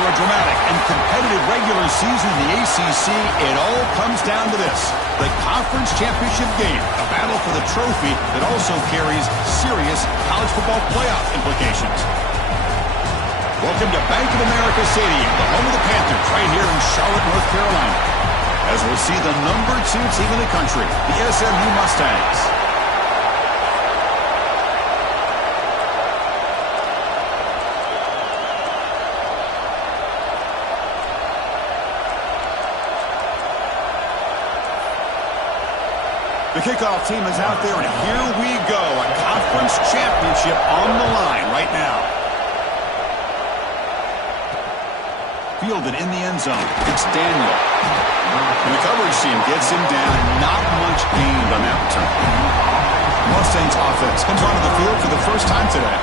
After a dramatic and competitive regular season in the ACC, it all comes down to this: the conference championship game, a battle for the trophy that also carries serious college football playoff implications. Welcome to Bank of America Stadium, the home of the Panthers, right here in Charlotte, North Carolina, as we'll see the #2 team in the country, the SMU Mustangs. The kickoff team is out there, and here we go. A conference championship on the line right now. Fielded in the end zone. It's Daniel. And the coverage team gets him down. Not much gained on that return. Mustangs offense comes onto the field for the first time today.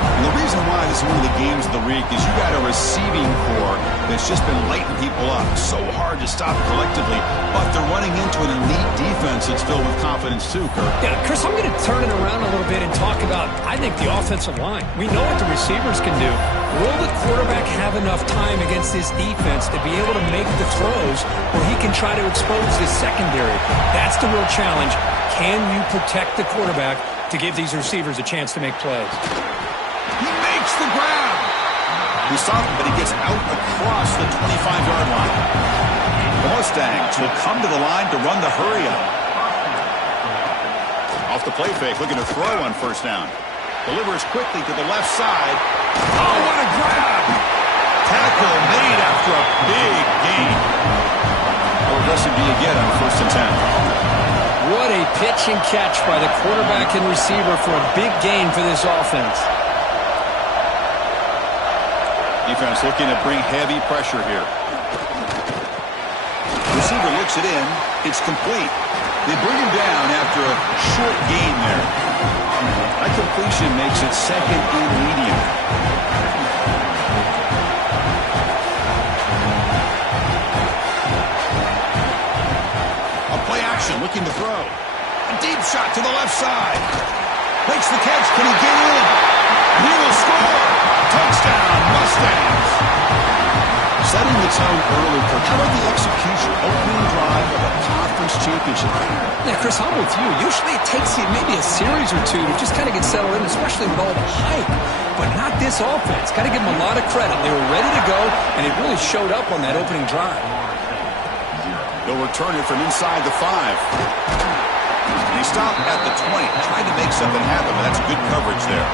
And the reason why this is one of the games of the week is you got a receiving core that's just been lighting people up. So hard to stop collectively, but they're running into an elite defense that's filled with confidence too, Kirk. Yeah, Chris, I'm going to turn it around a little bit and talk about, I think, the offensive line. We know what the receivers can do. Will the quarterback have enough time against this defense to be able to make the throws where he can try to expose his secondary? That's the real challenge. Can you protect the quarterback to give these receivers a chance to make plays? He makes the grab. He stopped, but he gets out across the 25-yard line. The Mustangs will come to the line to run the hurry-up. Off the play fake, looking to throw on first down. Delivers quickly to the left side. Oh, what a grab! Tackle made after a big gain. How aggressive do you get on first and 10? What a pitch and catch by the quarterback and receiver for a big gain for this offense. Defense looking to bring heavy pressure here. Receiver looks it in. It's complete. They bring him down after a short gain there. That completion makes it second and medium. A play action looking to throw. A deep shot to the left side. Makes the catch. Can he get in? He will score. Touchdown, Mustangs. Setting the tone early, Kirk. How about the execution? Opening drive of a conference championship. Yeah, Chris, I'm with you. Usually it takes you maybe a series or two to just kind of get settled in, especially with all the hype. But not this offense. Got to give them a lot of credit. They were ready to go, and it really showed up on that opening drive. They'll return it from inside the 5. And he stopped at the 20. Tried to make something happen, but that's good coverage there.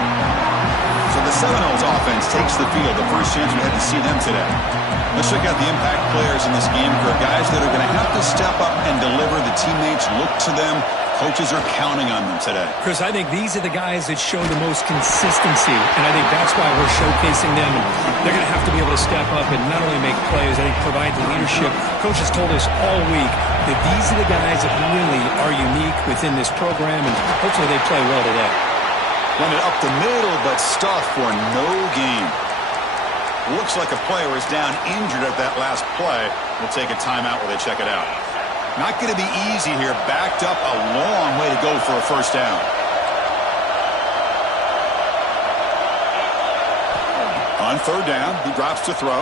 So the Seminoles offense takes the field. The first chance we had to see them today. Let's check out the impact players in this game for guys that are going to have to step up and deliver. The teammates look to them. Coaches are counting on them today. Chris, I think these are the guys that show the most consistency, and I think that's why we're showcasing them. And they're going to have to be able to step up and not only make plays, I think provide the leadership. Coaches told us all week that these are the guys that really are unique within this program, and hopefully they play well today. Run it up the middle, but stuffed for no gain. Looks like a player is down injured at that last play. We'll take a timeout while they check it out. Not going to be easy here. Backed up a long way to go for a first down. On third down, he drops to throw.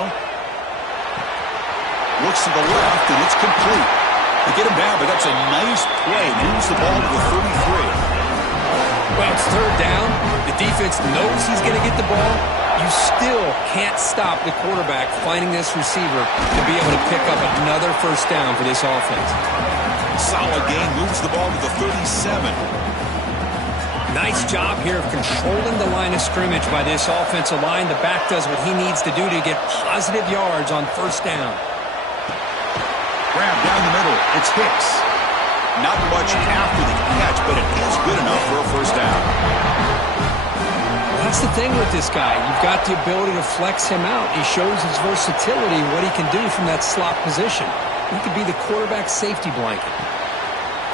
Looks to the left, and it's complete. They get him down, but that's a nice play. Moves the ball to the 33. Well, it's third down. The defense knows he's going to get the ball. You still can't stop the quarterback finding this receiver to be able to pick up another first down for this offense. Solid gain, moves the ball to the 37. Nice job here of controlling the line of scrimmage by this offensive line. The back does what he needs to do to get positive yards on first down. Grab down the middle. It's Hicks. Not much after the catch, but it is good enough for a first down. That's the thing with this guy. You've got the ability to flex him out. He shows his versatility and what he can do from that slot position. He could be the quarterback safety blanket.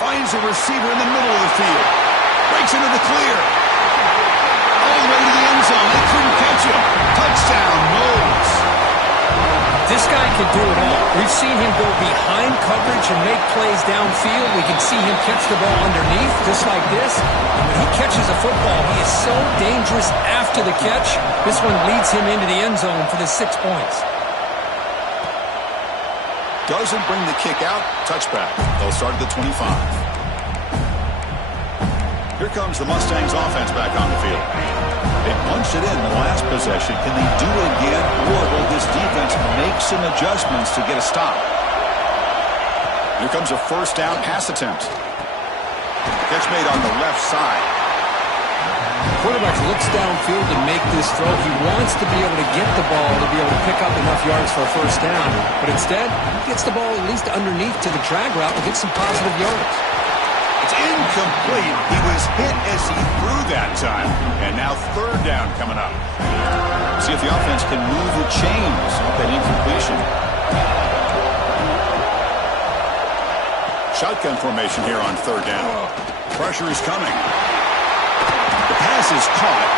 Finds a receiver in the middle of the field. Breaks into the clear. All the way to the end zone. They couldn't catch him. Touchdown, Knowles. This guy can do it all. We've seen him go behind coverage and make plays downfield. We can see him catch the ball underneath, just like this. And when he catches a football, he is so dangerous after the catch. This one leads him into the end zone for the 6 points. Doesn't bring the kick out. Touchback. They'll start at the 25. Here comes the Mustangs offense back on the field. They punched it in the last possession. Can they do it again, or will this defense make some adjustments to get a stop? Here comes a first down pass attempt. Catch made on the left side. The quarterback looks downfield to make this throw. He wants to be able to get the ball to be able to pick up enough yards for a first down. But instead, he gets the ball at least underneath to the drag route and gets some positive yards. It's incomplete. He was hit as he threw that time. And now third down coming up. See if the offense can move the chains off that incompletion. Shotgun formation here on third down. Pressure is coming. The pass is caught.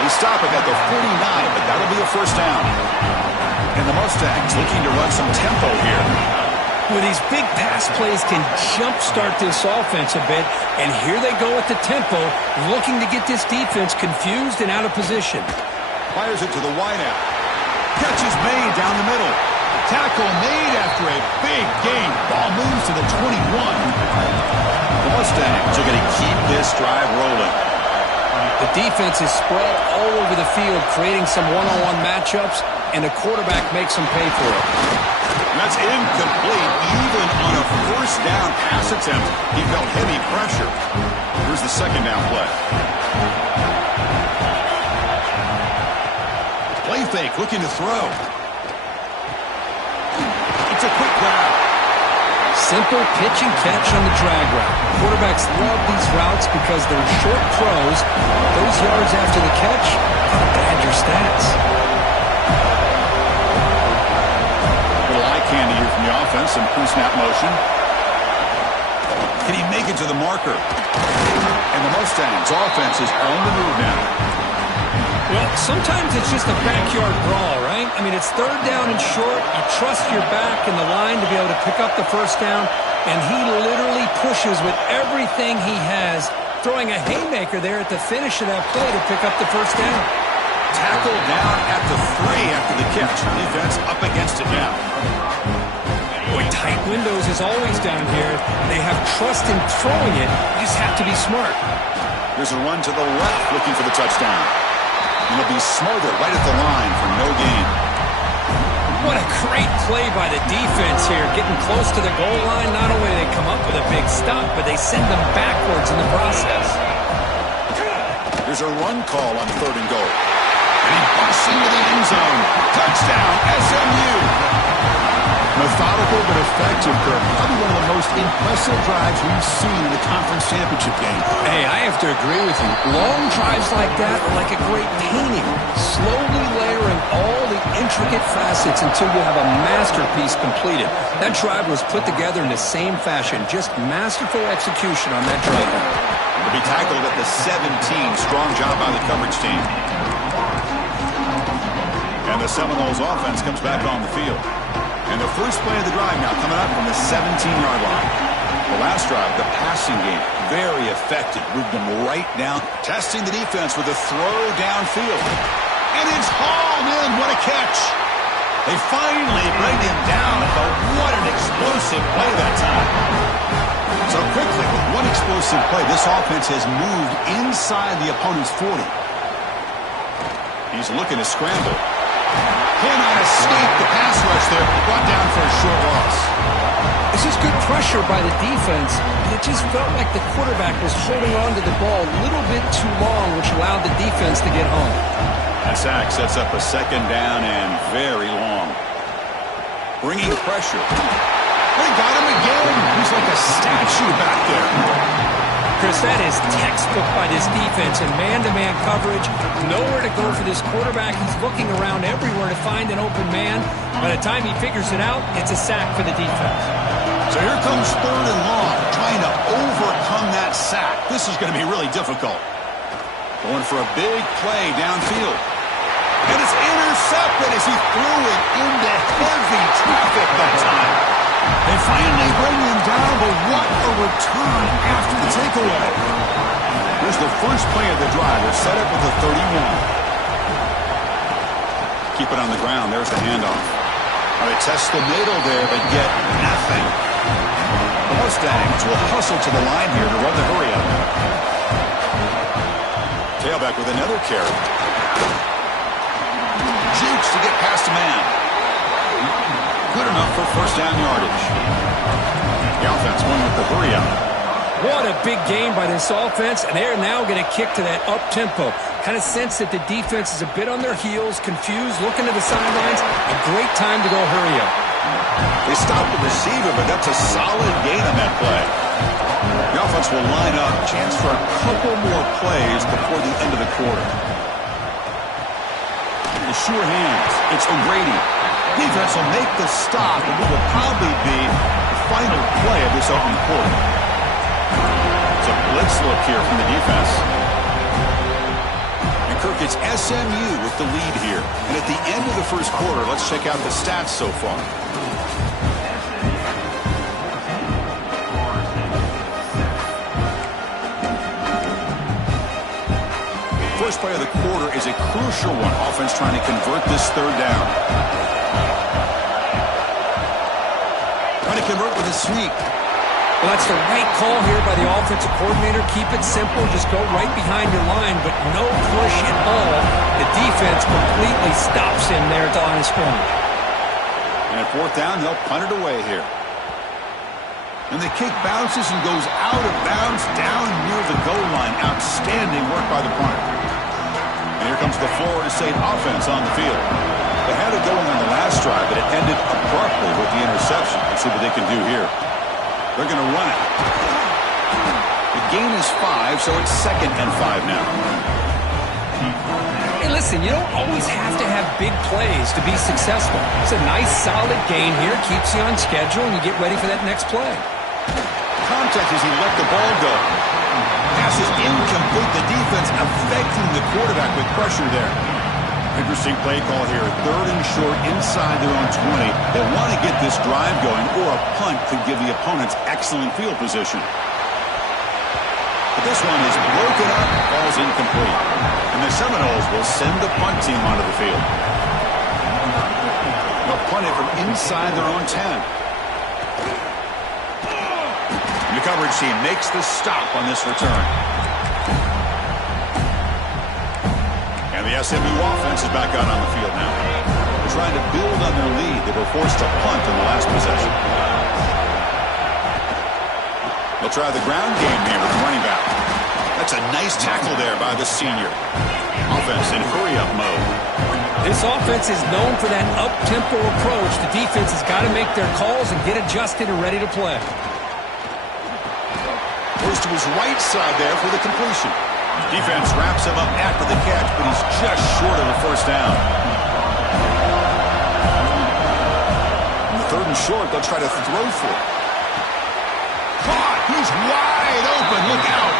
They stop it at the 49, but that'll be a first down. And the Mustangs looking to run some tempo here. Well, these big pass plays can jumpstart this offense a bit, and here they go at the tempo, looking to get this defense confused and out of position. Fires it to the wideout. Catch is made down the middle. Tackle made after a big gain. Ball moves to the 21. The Mustangs are going to keep this drive rolling. The defense is spread all over the field, creating some one-on-one matchups, and the quarterback makes them pay for it. And that's incomplete. Even on a first down pass attempt, he felt heavy pressure. Here's the second down play. Play fake, looking to throw. It's a quick grab. Simple pitch and catch on the drag route. Quarterbacks love these routes because they're short throws. Those yards after the catch, gotta pad your stats. Little eye candy here from the offense and pre-snap motion. Can he make it to the marker? And the Mustangs offense is on the move now. Well, sometimes it's just a backyard brawl, right? I mean, it's third down and short. You trust your back and the line to be able to pick up the first down, and he literally pushes with everything he has, throwing a haymaker there at the finish of that play to pick up the first down. Tackle down at the 3 after the catch. Defense up against it now. Boy, tight windows is always down here. They have trust in throwing it. You just have to be smart. There's a run to the left looking for the touchdown. And he'll be smothered right at the line for no gain. What a great play by the defense here. Getting close to the goal line, not only do they come up with a big stop, but they send them backwards in the process. There's a run call on third and goal. And he busts into the end zone. Touchdown, SMU. Methodical but effective, Kirk. Probably one of the most impressive drives we've seen in the conference championship game. Hey, I have to agree with you. Long drives like that are like a great painting. Slowly layering all the intricate facets until you have a masterpiece completed. That drive was put together in the same fashion. Just masterful execution on that drive. To be tackled at the 17. Strong job by the coverage team. And the Seminoles offense comes back on the field. And the first play of the drive now coming up from the 17-yard line. The last drive, the passing game, very effective. Moved them right down, testing the defense with a throw downfield. And it's hauled in. What a catch. They finally bring him down, but what an explosive play that time. So quickly, with one explosive play, this offense has moved inside the opponent's 40. He's looking to scramble. Cannot escape the pass rush there. Brought down for a short loss. This is good pressure by the defense, and it just felt like the quarterback was holding on to the ball a little bit too long, which allowed the defense to get home. That sack sets up a second down and very long. Bringing pressure. They got him again. He's like a statue back there. Chris, that is textbook by this defense in man-to-man coverage. Nowhere to go for this quarterback. He's looking around everywhere to find an open man. By the time he figures it out, it's a sack for the defense. So here comes third and long, trying to overcome that sack. This is going to be really difficult. Going for a big play downfield. And it's intercepted as he threw it into heavy traffic that time. They finally bring him down, but what a return after the takeaway. Here's the first play of the drive. They're set up with the 31. Keep it on the ground. There's the handoff. They test the middle there, but get nothing. The Mustangs will hustle to the line here to run the hurry up. Tailback with another carry. Jukes to get past a man. Good enough for first down yardage. The offense going with the hurry up. What a big game by this offense, and they're now going to kick to that up-tempo. Kind of sense that the defense is a bit on their heels, confused, looking to the sidelines. A great time to go hurry up. They stopped the receiver, but that's a solid gain on that play. The offense will line up. Chance for a couple more plays before the end of the quarter. The sure hands. It's O'Grady. Defense will make the stop, and it will probably be the final play of this opening quarter. It's a blitz look here from the defense. And Kirk, it's SMU with the lead here. And at the end of the first quarter, let's check out the stats so far. First play of the quarter is a crucial one. Offense trying to convert this third down. Trying to convert with a sneak. Well, that's the right call here by the offensive coordinator. Keep it simple. Just go right behind your line, but no push at all. The defense completely stops him there at the line of scrimmage. And at fourth down, they'll punt it away here. And the kick bounces and goes out of bounds down near the goal line. Outstanding work by the punter. And here comes the Florida State offense on the field. They had it going on the last drive, but it ended abruptly with the interception. Let's see what they can do here. They're going to run it. The gain is 5, so it's 2nd and 5 now. Hey, listen, you don't always have to have big plays to be successful. It's a nice, solid gain here. Keeps you on schedule, and you get ready for that next play. Contact as he let the ball go. Pass is incomplete. The defense affecting the quarterback with pressure there. Interesting play call here. 3rd and short inside their own 20. They want to get this drive going, or a punt could give the opponents excellent field position. But this one is broken up, falls incomplete. And the Seminoles will send the punt team onto the field. They'll punt it from inside their own 10. And the coverage team makes the stop on this return. And the SMU offense is back out on the field now. They're trying to build on their lead. They were forced to punt in the last possession. They'll try the ground game here with the running back. That's a nice tackle there by the senior. Offense in hurry-up mode. This offense is known for that up-tempo approach. The defense has got to make their calls and get adjusted and ready to play. Goes to his right side there for the completion. Defense wraps him up after the catch, but he's just short of a first down. On the 3rd and short, they'll try to throw for it. Caught! He's wide open. Look out!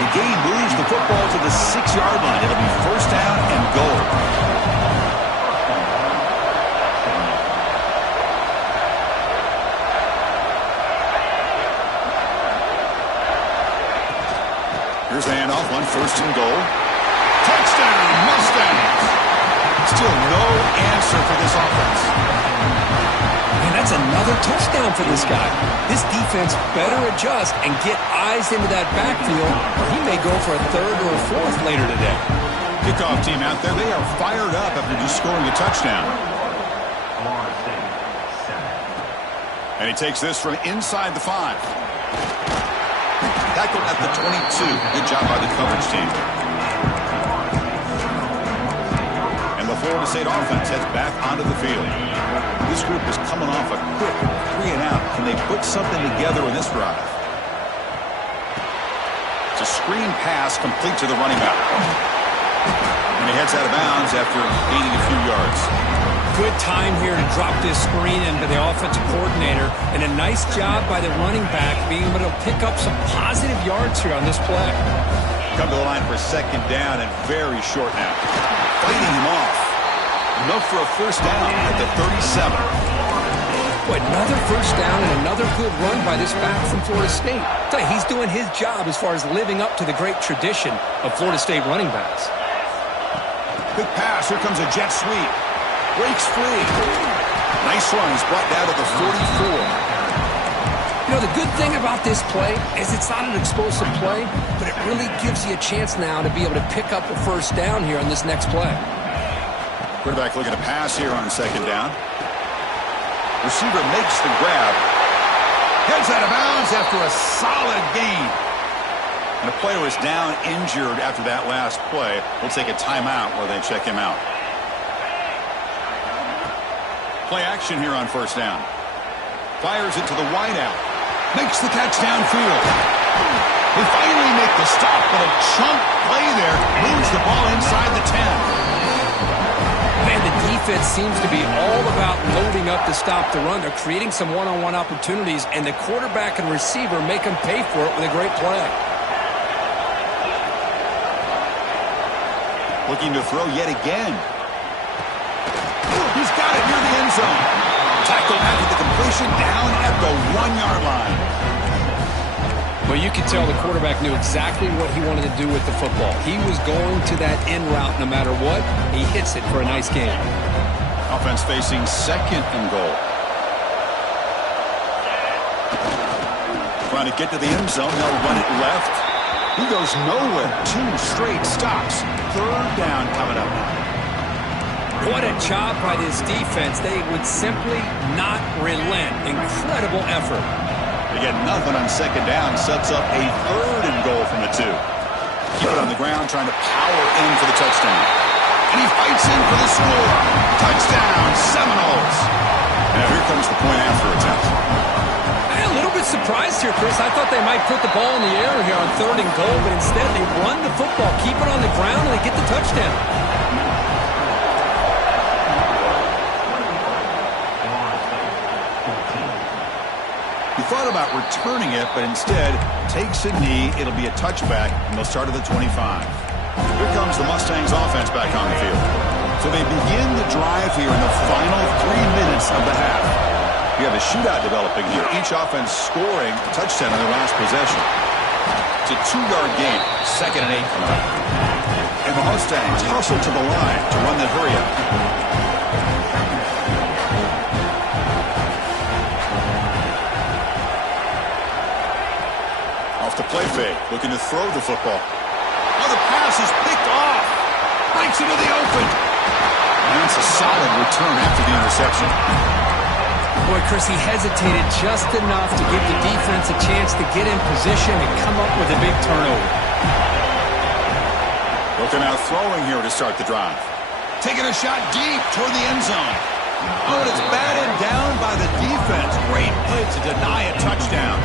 The gain moves the football to the 6-yard line. It'll be first down and goal. Here's the handoff, 1st and goal. Touchdown, Mustangs! Still no answer for this offense. And that's another touchdown for this guy. This defense better adjust and get eyes into that backfield, or he may go for a 3rd or a 4th later today. Kickoff team out there, they are fired up after just scoring a touchdown. And he takes this from inside the 5. Tackled at the 22. Good job by the coverage team. And the Florida State offense heads back onto the field. This group is coming off a quick 3-and-out. Can they put something together in this drive? It's a screen pass complete to the running back. And he heads out of bounds after gaining a few yards. Good time here to drop this screen into the offensive coordinator, and a nice job by the running back being able to pick up some positive yards here on this play. Come to the line for 2nd down and very short now. Fighting him off. Enough for a first down at the 37. Boy, another first down and another good run by this back from Florida State. I tell you, he's doing his job as far as living up to the great tradition of Florida State running backs. Quick pass. Here comes a jet sweep. Breaks free. Nice run. He's brought down to the 44. You know, the good thing about this play is it's not an explosive play, but it really gives you a chance now to be able to pick up a first down here on this next play. Quarterback looking to pass here on second down. Receiver makes the grab. Heads out of bounds after a solid gain. And the player was down injured after that last play. We'll take a timeout while they check him out. Play action here on first down. Fires it to the wideout. Makes the catch downfield. They finally make the stop, but a chunk play there moves the ball inside the 10. Man, the defense seems to be all about loading up to stop the run. They're creating some one-on-one opportunities, and the quarterback and receiver make them pay for it with a great play. Looking to throw yet again. He's got it near the end zone. Tackled after the completion down at the 1-yard line. Well, you could tell the quarterback knew exactly what he wanted to do with the football. He was going to that end route no matter what. He hits it for a nice gain. Offense facing second and goal. Trying to get to the end zone. They'll run it left. He goes nowhere. 2 straight stops. Third down coming up now. What a job by this defense. They would simply not relent. Incredible effort. They get nothing on second down. Sets up a third and goal from the 2. Keep it on the ground, trying to power in for the touchdown. And he fights in for the score. Touchdown, Seminoles. Now here comes the point after attempt. I'm a little bit surprised here, Chris. I thought they might put the ball in the air here on third and goal, but instead they run the football, keep it on the ground, and they get the touchdown. Thought about returning it, but instead takes a knee. It'll be a touchback, and they'll start at the 25. Here comes the Mustangs offense back on the field. So they begin the drive here in the final 3 minutes of the half. You have a shootout developing here. Each offense scoring a touchdown on their last possession. It's a 2-yard gain. Second and 8 coming up. And the Mustangs hustle to the line to run the hurry-up. The play fake, looking to throw the football. Oh, the pass is picked off. Breaks into the open. And it's a solid return after the interception. Boy, Chris, he hesitated just enough to give the defense a chance to get in position and come up with a big turnover. Looking out throwing here to start the drive. Taking a shot deep toward the end zone. Oh, and it's batted down by the defense. Great play to deny a touchdown.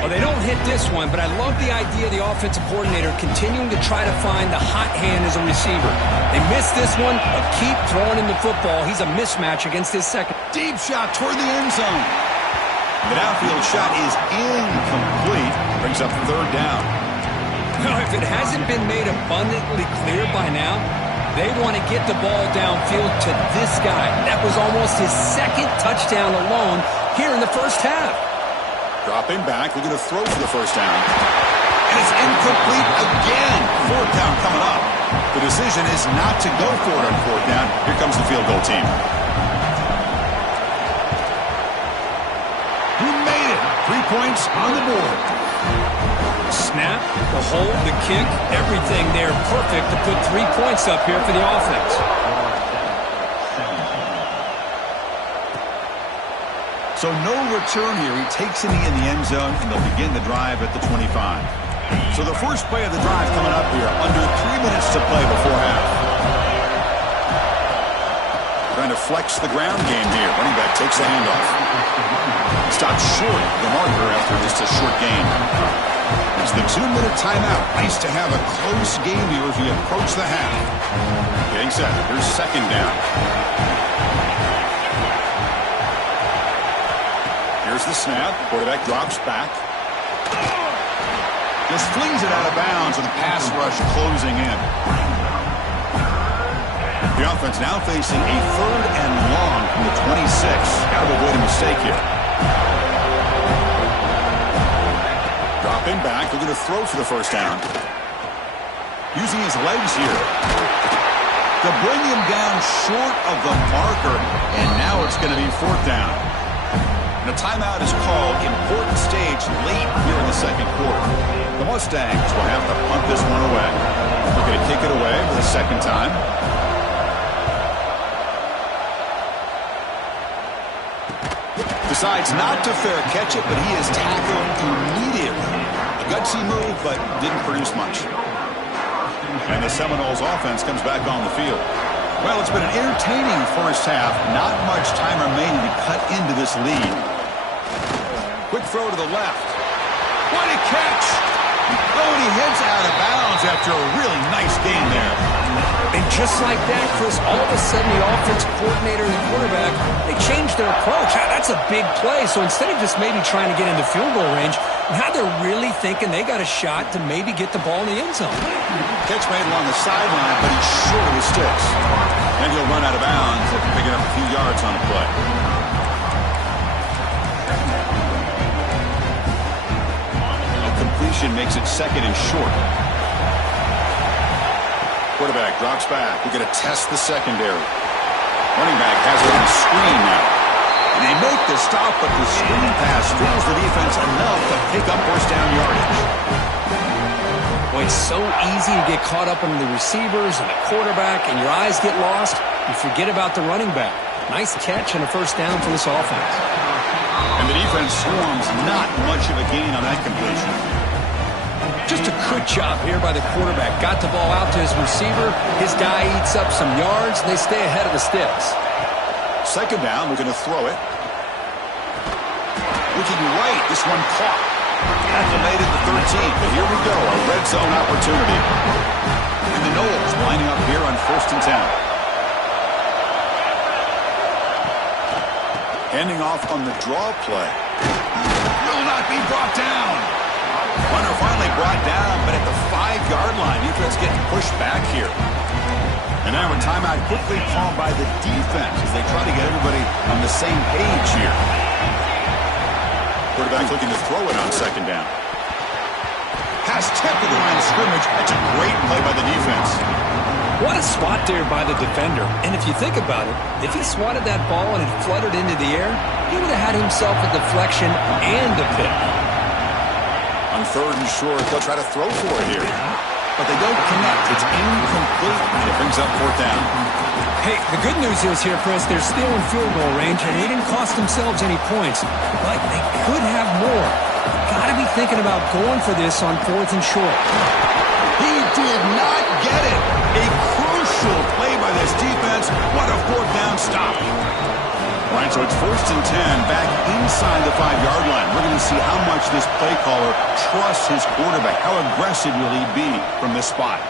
Well, they don't hit this one, but I love the idea of the offensive coordinator continuing to try to find the hot hand as a receiver. They missed this one, but keep throwing him the football. He's a mismatch against his second. Deep shot toward the end zone. The downfield shot is incomplete. Brings up third down. Now, if it hasn't been made abundantly clear by now, they want to get the ball downfield to this guy. That was almost his second touchdown alone here in the first half. Dropping back, looking to throw for the first down. And it's incomplete again. Fourth down coming up. The decision is not to go for it on fourth down. Here comes the field goal team. He made it. 3 points on the board. Snap, the hold, the kick, everything there perfect to put 3 points up here for the offense. So no return here. He takes a knee in the end zone, and they'll begin the drive at the 25. So the first play of the drive coming up here. Under 3 minutes to play before half. Trying to flex the ground game here. Running back takes the handoff. Stops short of the marker after just a short gain. It's the 2-minute timeout. Nice to have a close game here as we approach the half. Getting set. Here's second down. Here's the snap. Quarterback drops back. Just flings it out of bounds with a pass rush closing in. The offense now facing a third and long from the 26. Got to avoid a mistake here. Dropping back. Looking to throw for the first down. Using his legs here. to bring him down short of the marker, and now it's going to be 4th down. And a timeout is called. Important stage late here in the second quarter. The Mustangs will have to punt this one away. Looking to kick it away for the second time. Decides not to fair catch it, but he is tackled immediately. A gutsy move, but didn't produce much. And the Seminoles offense comes back on the field. Well, it's been an entertaining first half. Not much time remaining to cut into this lead. Quick throw to the left. What a catch! Oh, and he heads out of bounds after a really nice game there. And just like that, Chris, all of a sudden the offense coordinator and the quarterback, they changed their approach. That's a big play. So instead of just maybe trying to get into field goal range, now they're really thinking they got a shot to maybe get the ball in the end zone. Catch made along the sideline, but he's short of his sticks. And he'll run out of bounds after picking up a few yards on the play. A completion makes it 2nd and short. Quarterback drops back. We're going to test the secondary. Running back has it on the screen now. And they make the stop, but the screen pass fools the defense enough to pick up 1st down yardage. Boy, it's so easy to get caught up in the receivers and the quarterback, and your eyes get lost. You forget about the running back. Nice catch and a 1st down for this offense. And the defense swarms not much of a gain on that completion. Just a good job here by the quarterback. Got the ball out to his receiver. His guy eats up some yards. They stay ahead of the sticks. 2nd down, we're going to throw it. Looking right, this one caught. Tackle made at the 13, but here we go, a red zone opportunity. And the Noles lining up here on 1st and 10. Handing off on the draw play. Will not be brought down. Runner finally brought down, but at the 5-yard line, defense getting pushed back here. And now a timeout quickly called by the defense as they try to get everybody on the same page here. Quarterback looking to throw it on 2nd down. Pass tipped to the line of scrimmage. That's a great play by the defense. What a swat there by the defender. And if you think about it, if he swatted that ball and it fluttered into the air, he would have had himself a deflection and a pick. On 3rd and short, they'll try to throw for it here. But they don't connect. It's incomplete, and it brings up 4th down. Hey, the good news is here, Chris, they're still in field goal range, and they didn't cost themselves any points. But they could have more. Got to be thinking about going for this on 4th and short. He did not get it. A crucial play by this defense. What a 4th down stop. All right, so it's 1st and 10, back inside the 5-yard line. We're going to see how much this play caller trusts his quarterback. How aggressive will he be from this spot?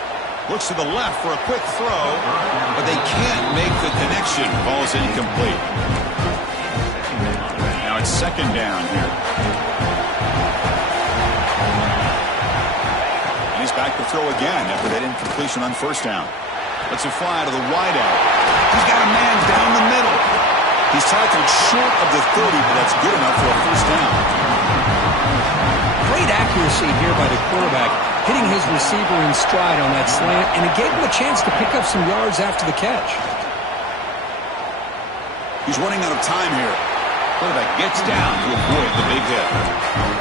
Looks to the left for a quick throw, but they can't make the connection. Ball's incomplete. Now it's 2nd down here. And he's back to throw again after that incompletion on 1st down. Let's it fly to the wideout. He's got a man down the middle. He's tackled short of the 30, but that's good enough for a 1st down. Great accuracy here by the quarterback, hitting his receiver in stride on that slant, and it gave him a chance to pick up some yards after the catch. He's running out of time here. Quarterback gets down to avoid the big hit.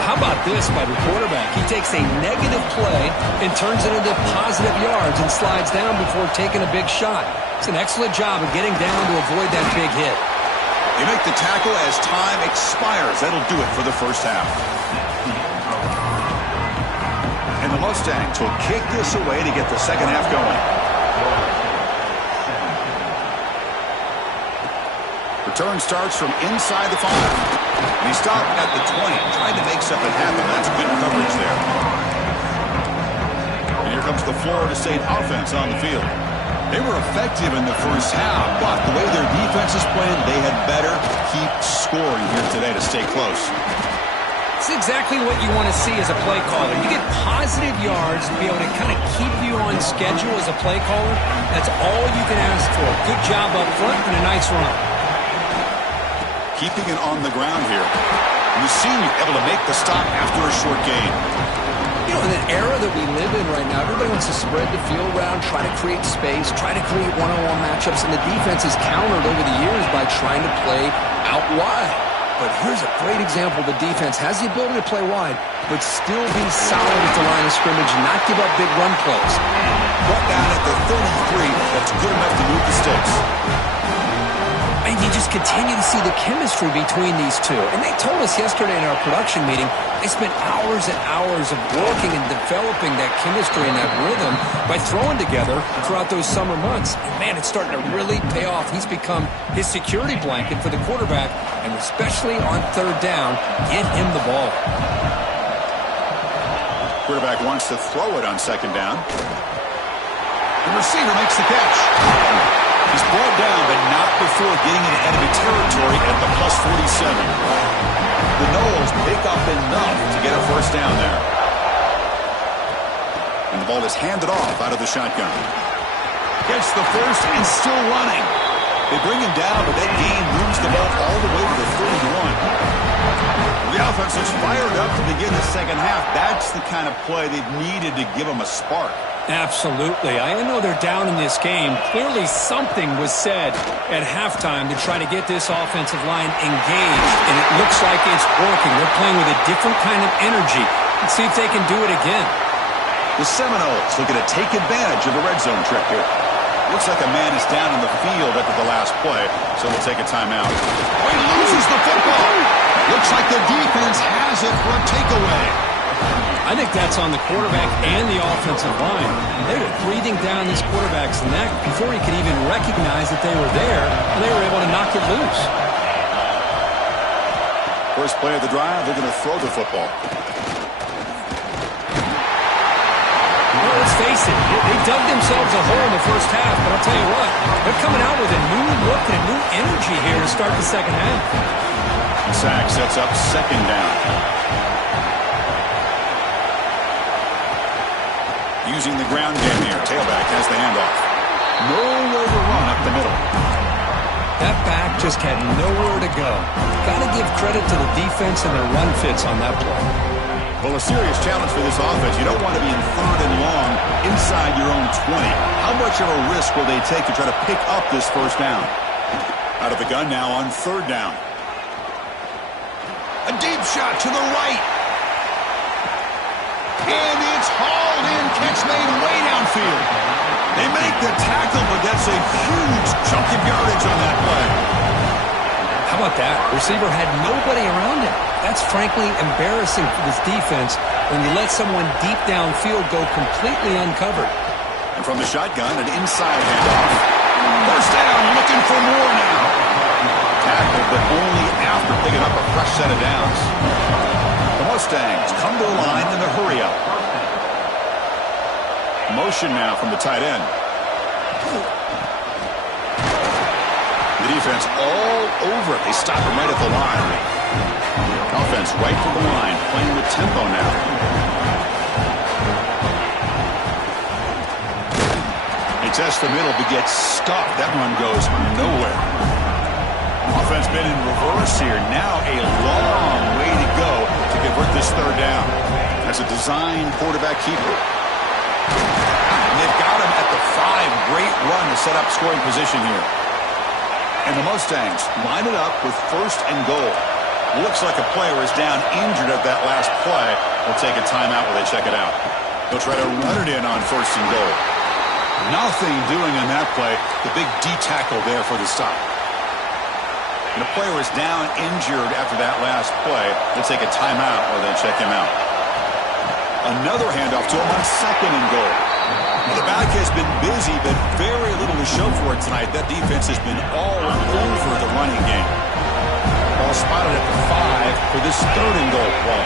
How about this by the quarterback? He takes a negative play and turns it into positive yards and slides down before taking a big shot. It's an excellent job of getting down to avoid that big hit. They make the tackle as time expires. That'll do it for the 1st half. And the Mustangs will kick this away to get the 2nd half going. Return starts from inside the 5. And he stopped at the 20, trying to make something happen. That's good coverage there. And here comes the Florida State offense on the field. They were effective in the 1st half, but the way their defense is playing, they had better keep scoring here today to stay close. It's exactly what you want to see as a play caller. You get positive yards to be able to kind of keep you on schedule as a play caller. That's all you can ask for. Good job up front and a nice run. Keeping it on the ground here. And the senior able to make the stop after a short gain. You know, in an era that we live in right now, everybody wants to spread the field around, try to create space, try to create one-on-one matchups, and the defense is countered over the years by trying to play out wide. But here's a great example. The defense has the ability to play wide, but still be solid at the line of scrimmage and not give up big run plays. Brought down at the 33, that's good enough to move the sticks. And you just continue to see the chemistry between these two. And they told us yesterday in our production meeting, they spent hours and hours of working and developing that chemistry and that rhythm by throwing together throughout those summer months. And man, it's starting to really pay off. He's become his security blanket for the quarterback, and especially on third down, get him the ball. Quarterback wants to throw it on second down. The receiver makes the catch. He's brought down, but not before getting into enemy territory at the plus 47. The Noles pick up enough to get a first down there. And the ball is handed off out of the shotgun. Gets the first and still running. They bring him down, but that gain moves the ball all the way to the 31. The offense is fired up to begin the second half. That's the kind of play they've needed to give them a spark. Absolutely. I know they're down in this game. Clearly something was said at halftime to try to get this offensive line engaged, and it looks like it's working. They're playing with a different kind of energy. Let's see if they can do it again. The Seminoles looking to take advantage of the red zone trip here. Looks like a man is down in the field after the last play, so we'll take a timeout. Oh, he loses the football. Looks like the defense has it for a takeaway. I think that's on the quarterback and the offensive line. They were breathing down this quarterback's neck before he could even recognize that they were there, and they were able to knock it loose. First play of the drive, they're going to throw the football. Well, let's face it, they dug themselves a hole in the first half, but I'll tell you what, they're coming out with a new look and a new energy here to start the second half. Sack sets up second down. Using the ground game here. Tailback has the handoff. Nowhere to run up the middle. That back just had nowhere to go. Got to give credit to the defense and their run fits on that play. Well, a serious challenge for this offense. You don't want to be in third and long inside your own 20. How much of a risk will they take to try to pick up this first down? Out of the gun now on third down. A deep shot to the right. And it's hauled in. Catch made way downfield. They make the tackle, but that's a huge chunk of yardage on that play. How about that? Receiver had nobody around him. That's frankly embarrassing for this defense when you let someone deep downfield go completely uncovered. And from the shotgun, an inside handoff. First down, looking for more now. Tackle, but only after picking up a fresh set of downs. The Mustangs come to the line in the hurry-up. Motion now from the tight end. The defense all over it. They stop him right at the line. Offense right to the line, playing with tempo now. He tests the middle, but gets stuck. That run goes nowhere. Offense been in reverse here. Now a long way to go to convert this third down. As a design quarterback keeper. And they've got him at the 5. Great run to set up scoring position here. And the Mustangs line it up with first and goal. Looks like a player is down injured at that last play. We'll take a timeout while they check it out. They'll try to run it in on first and goal. Nothing doing on that play. The big D tackle there for the stop. And the player is down injured after that last play. They'll take a timeout while they check him out. Another handoff to him on second and goal. Well, the back has been busy, but very little to show for it tonight. That defense has been all over the running game. Ball spotted at the 5 for this third and goal play.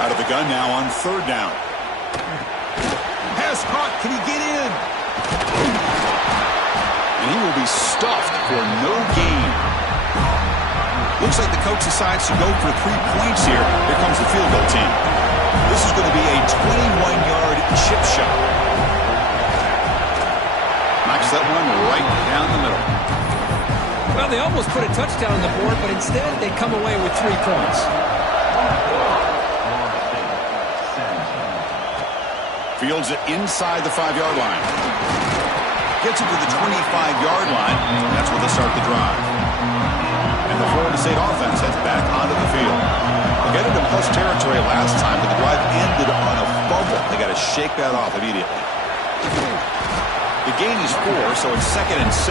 Out of the gun now on third down. Pass caught. Can he get in? And he will be stuffed for no gain. Looks like the coach decides to go for 3 points here. Here comes the field goal team. This is going to be a 21-yard chip shot. Knocks that one right down the middle. Well, they almost put a touchdown on the board, but instead they come away with 3 points. Fields it inside the 5-yard line. Gets it to the 25-yard line. That's where they start the drive. And the Florida State offense heads back onto the field. They get into plus territory last time, but the drive ended on a fumble. They got to shake that off immediately. The gain is 4, so it's 2nd and 6.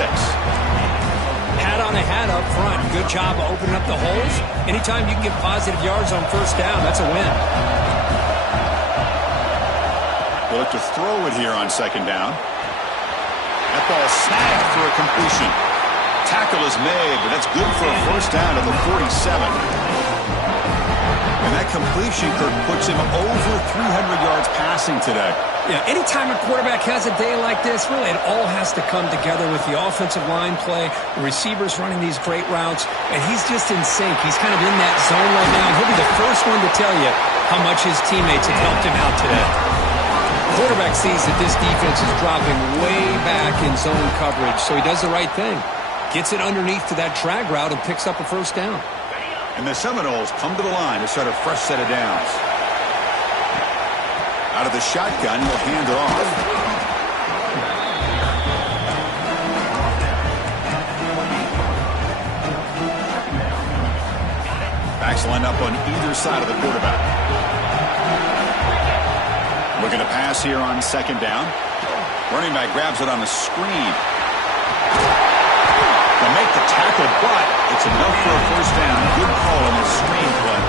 Hat on a hat up front. Good job of opening up the holes. Anytime you can get positive yards on first down, that's a win. They'll look to throw it here on 2nd down. That ball snagged for a completion. Tackle is made, but that's good for a first down at the 47. And that completion, Kirk, puts him over 300 yards passing today. Yeah, anytime a quarterback has a day like this, really it all has to come together with the offensive line play, the receivers running these great routes, and he's just in sync. He's kind of in that zone right now, and he'll be the first one to tell you how much his teammates have helped him out today. Quarterback sees that this defense is dropping way back in zone coverage, so he does the right thing. Gets it underneath to that drag route and picks up a first down. And the Seminoles come to the line to start a fresh set of downs. Out of the shotgun, he'll hand it off. Backs line up on either side of the quarterback. Looking to pass here on 2nd down. Running back grabs it on a screen. They'll make the tackle, but it's enough for a first down. Good call on this screen play.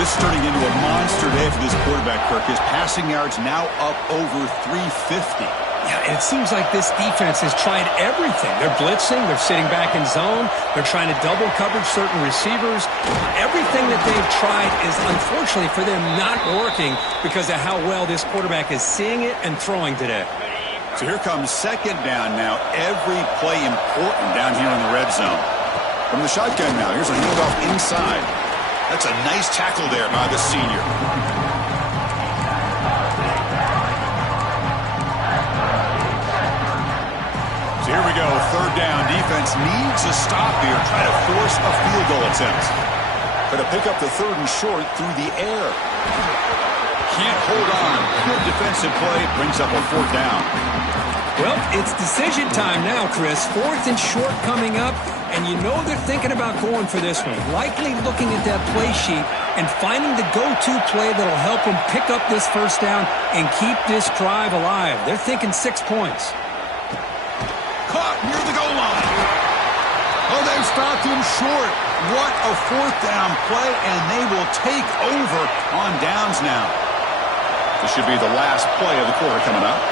This is turning into a monster day for this quarterback, Kirk. His passing yards now up over 350. Yeah, and it seems like this defense has tried everything. They're blitzing. They're sitting back in zone. They're trying to double coverage certain receivers. Everything that they've tried is, unfortunately for them, not working because of how well this quarterback is seeing it and throwing today. So here comes 2nd down now. Every play important down here in the red zone. From the shotgun now, here's a handoff inside. That's a nice tackle there by the senior. So here we go, 3rd down. Defense needs a stop here. Try to force a field goal attempt. Try to pick up the 3rd and short through the air. Can't hold on. Good defensive play. Brings up a 4th down. Well, it's decision time now, Chris. 4th and short coming up, and you know they're thinking about going for this one. Likely looking at that play sheet and finding the go-to play that'll help them pick up this first down and keep this drive alive. They're thinking 6 points. Caught near the goal line. Oh, they've stopped him short. What a 4th down play, and they will take over on downs now. This should be the last play of the quarter coming up.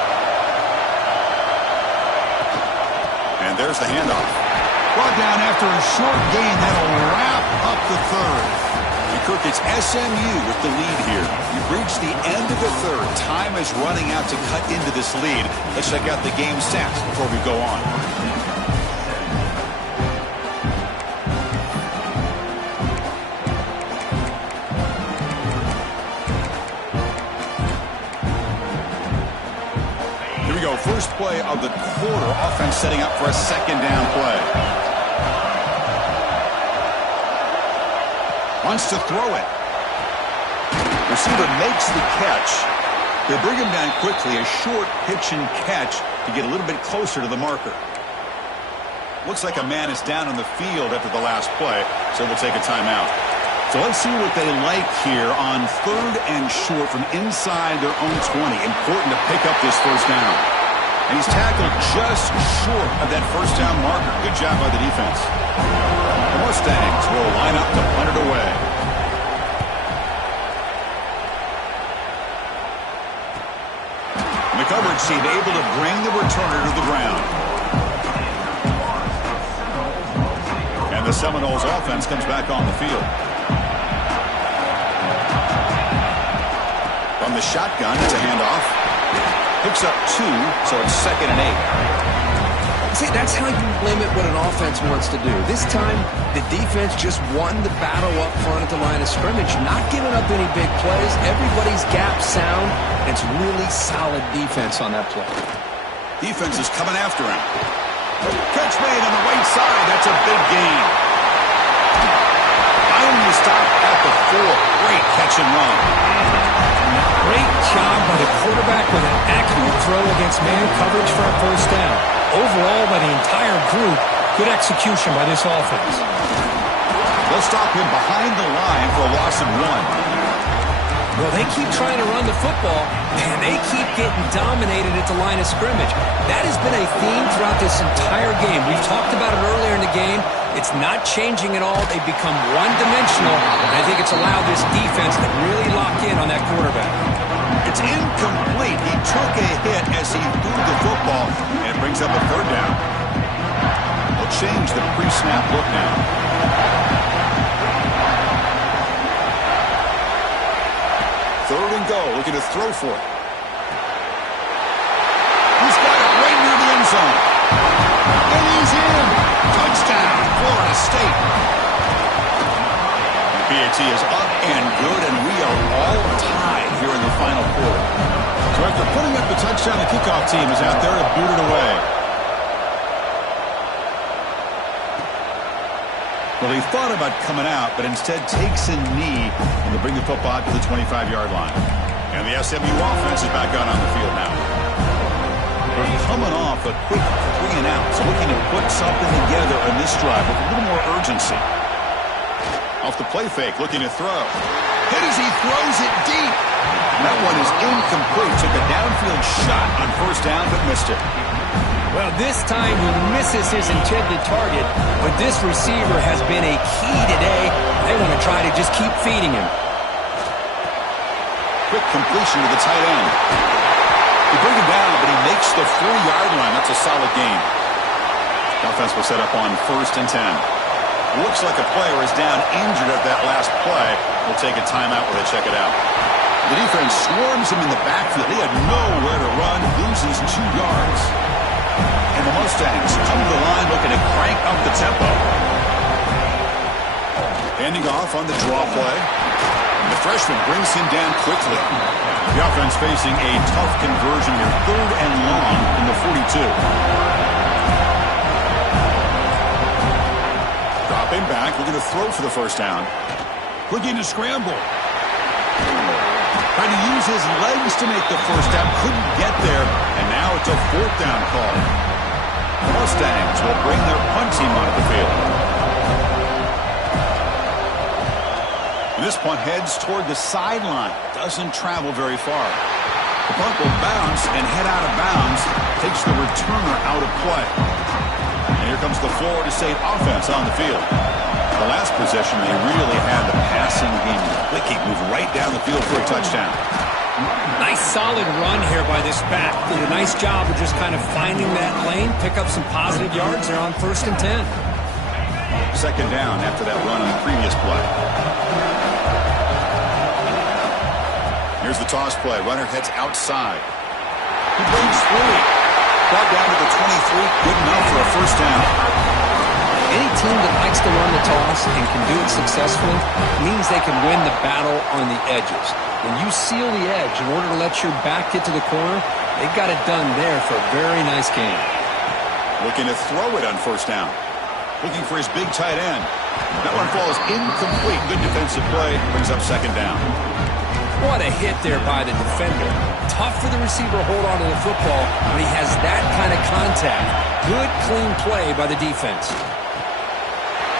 And there's the handoff. Brought down after a short gain. That'll wrap up the 3rd. And Kirk, it's SMU with the lead here. We've reached the end of the 3rd. Time is running out to cut into this lead. Let's check out the game stats before we go on. First play of the quarter. Offense setting up for a 2nd down play. Wants to throw it. Receiver makes the catch. They bring him down quickly. A short pitch and catch to get a little bit closer to the marker. Looks like a man is down on the field after the last play, so we'll take a timeout. So let's see what they like here on 3rd and short from inside their own 20. Important to pick up this first down. And he's tackled just short of that first down marker. Good job by the defense. The Mustangs will line up to punt it away. And the coverage team able to bring the returner to the ground. And the Seminoles offense comes back on the field. From the shotgun, it's a handoff. Picks up 2, so it's 2nd and 8. See, that's how you limit what an offense wants to do. This time, the defense just won the battle up front at the line of scrimmage, not giving up any big plays. Everybody's gap sound. It's really solid defense on that play. Defense is coming after him. Catch made on the right side. That's a big gain. Finally stop at the 4. Great catch and run. Great job by the quarterback with an accurate throw against man coverage for a first down. Overall, by the entire group, good execution by this offense. They'll stop him behind the line for a loss of 1. Well, they keep trying to run the football, and they keep getting dominated at the line of scrimmage. That has been a theme throughout this entire game. We've talked about it earlier in the game. It's not changing at all. They've become one-dimensional, and I think it's allowed this defense to really lock in on that quarterback. It's incomplete. He took a hit as he threw the football, and it brings up a third down. They'll change the pre-snap look now. Third and goal, looking to throw for it. He's got it right near the end zone. And he's in. Touchdown, Florida State. The PAT is up and good, and we are all tied here in the final quarter. So after putting up the touchdown, the kickoff team is out there to boot it away. Well, he thought about coming out, but instead takes a knee and they bring the football out to the 25-yard line. And the SMU offense is back out on the field now. They're coming off a quick 3 and out, so looking to put something together in this drive with a little more urgency. Off the play fake, looking to throw. Hit as he throws it deep. And that one is incomplete. Took a downfield shot on first down, but missed it. Well, this time he misses his intended target, but this receiver has been a key today. They want to try to just keep feeding him. Quick completion to the tight end. They bring him down, but he makes the 4-yard line. That's a solid gain. The offense will set up on 1st and 10. Looks like a player is down injured at that last play. We'll take a timeout where they check it out. The defense swarms him in the backfield. He had nowhere to run, loses 2 yards. And the Mustangs come to the line looking to crank up the tempo. Handing off on the draw play. The freshman brings him down quickly. The offense facing a tough conversion here. 3rd and long in the 42. Dropping back, looking to throw for the first down. Looking to scramble. Trying to use his legs to make the first down. Couldn't get there, and now it's a 4th down call. The Mustangs will bring their punt team onto the field. And this punt heads toward the sideline. Doesn't travel very far. The punt will bounce and head out of bounds. Takes the returner out of play. And here comes the Florida State offense on the field. The last possession, they really had the passing game clicking. Moved right down the field for a touchdown. Nice solid run here by this back. Did a nice job of just kind of finding that lane, pick up some positive yards there on 1st and 10. 2nd down after that run on the previous play. Here's the toss play. Runner heads outside. He breaks free. Brought down to the 23. Good enough for a first down. Any team that likes to run the toss and can do it successfully means they can win the battle on the edges. When you seal the edge in order to let your back get to the corner, they got it done there for a very nice game. Looking to throw it on first down. Looking for his big tight end. That one falls incomplete. Good defensive play. Brings up 2nd down. What a hit there by the defender. Tough for the receiver to hold on to the football when he has that kind of contact. Good, clean play by the defense.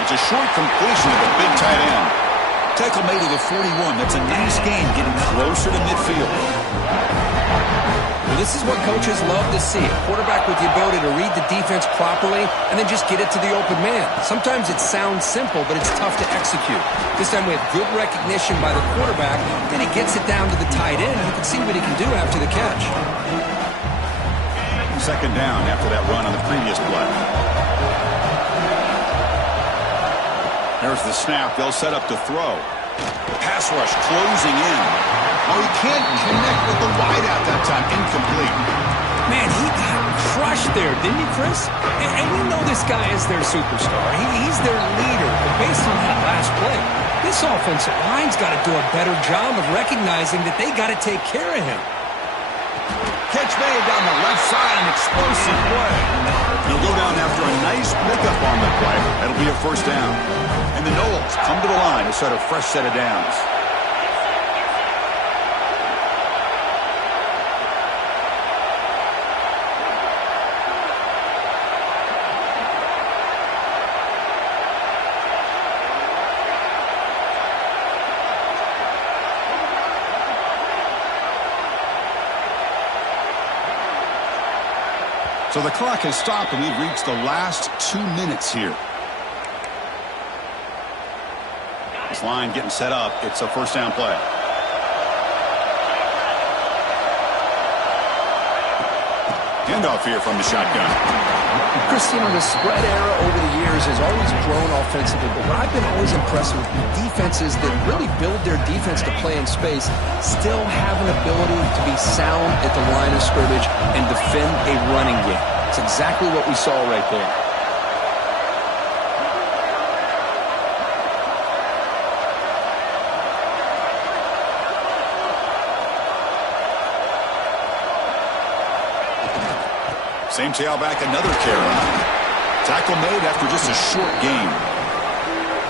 It's a short completion of a big tight end. Tackle made at the 41. That's a nice gain, getting closer to midfield. Well, this is what coaches love to see. A quarterback with the ability to read the defense properly and then just get it to the open man. Sometimes it sounds simple, but it's tough to execute. This time we have good recognition by the quarterback. Then he gets it down to the tight end. You can see what he can do after the catch. 2nd down after that run on the previous play. There's the snap. They'll set up to throw. The pass rush closing in. Oh, he can't connect with the wideout that time. Incomplete. Man, he got crushed there, didn't he, Chris? And we know this guy is their superstar. He's their leader. But based on that last play, this offensive line's got to do a better job of recognizing that they got to take care of him. Catch made down the left side, an explosive play. He'll go down after a nice pickup on the play. That'll be a first down. And the Noles come to the line to set a fresh set of downs. So the clock has stopped, and we've reached the last 2 minutes here. This line getting set up. It's a first down play. Handoff here from the shotgun. Christine, the spread era over the years has always grown offensively, but what I've been always impressed with defenses that really build their defense to play in space still have an ability to be sound at the line of scrimmage and defend a running game. It's exactly what we saw right there. Same tailback, another carry. Tackle made after just a short gain.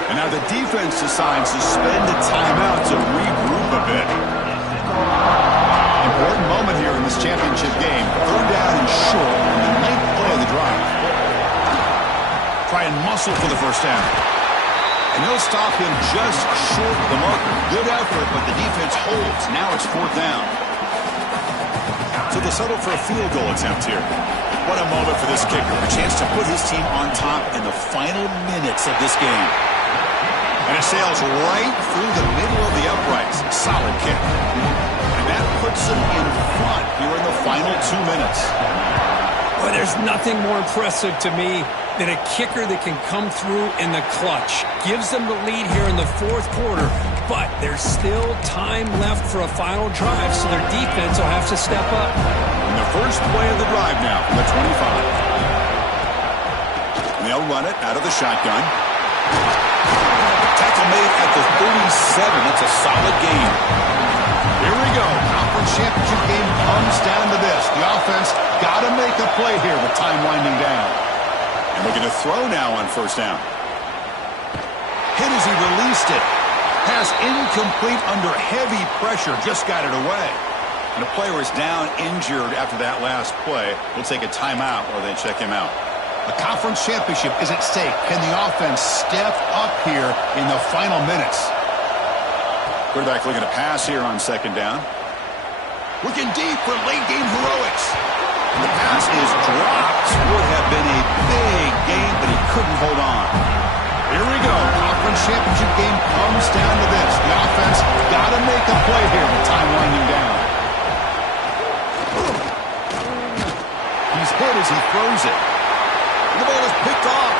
And now the defense decides to spend a timeout to regroup a bit. Important moment here in this championship game. Third down and short on the 9th play of the drive. Try and muscle for the first down. And they'll stop him just short of the marker. Good effort, but the defense holds. Now it's 4th down. So they'll settle for a field goal attempt here. What a moment for this kicker. A chance to put his team on top in the final minutes of this game. And it sails right through the middle of the uprights. Solid kick. And that puts them in front here in the final 2 minutes. Well, there's nothing more impressive to me than a kicker that can come through in the clutch. Gives them the lead here in the 4th quarter, but there's still time left for a final drive, so their defense will have to step up. And the first play of the drive now from the 25. And they'll run it out of the shotgun. Tackle made at the 37. That's a solid gain. Here we go. Conference championship game comes down to this. The offense got to make a play here with time winding down. And we're going to throw now on first down. Hit as he released it. Pass incomplete under heavy pressure. Just got it away. And the player is down injured after that last play. We'll take a timeout while they check him out. A conference championship is at stake. Can the offense step up here in the final minutes? Quarterback looking to pass here on second down. Looking deep for late game heroics. And the pass is dropped. Would have been a big gain, but he couldn't hold on. Here we go. Conference championship game comes down to this. The offense got to make a play here with time winding down. He's hit as he throws it. The ball is picked off.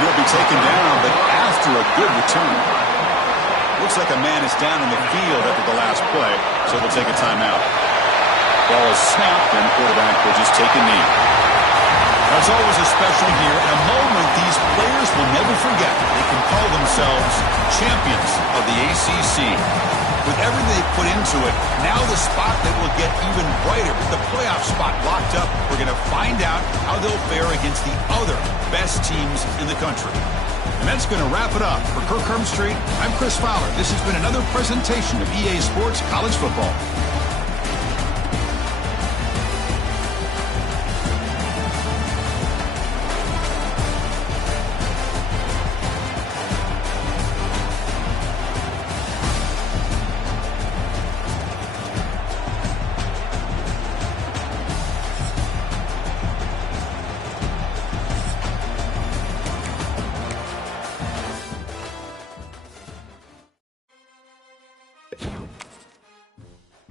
He'll be taken down, but after a good return. Looks like a man is down in the field after the last play, so they'll take a timeout. Ball is snapped, and the quarterback will just take a knee. That's always a special here, and a moment these players will never forget. They can call themselves champions of the ACC. With everything they put into it, now the spot that will get even brighter with the playoff spot locked up. We're going to find out how they'll fare against the other best teams in the country. And that's going to wrap it up. For Kirk Street, I'm Chris Fowler. This has been another presentation of EA Sports College Football.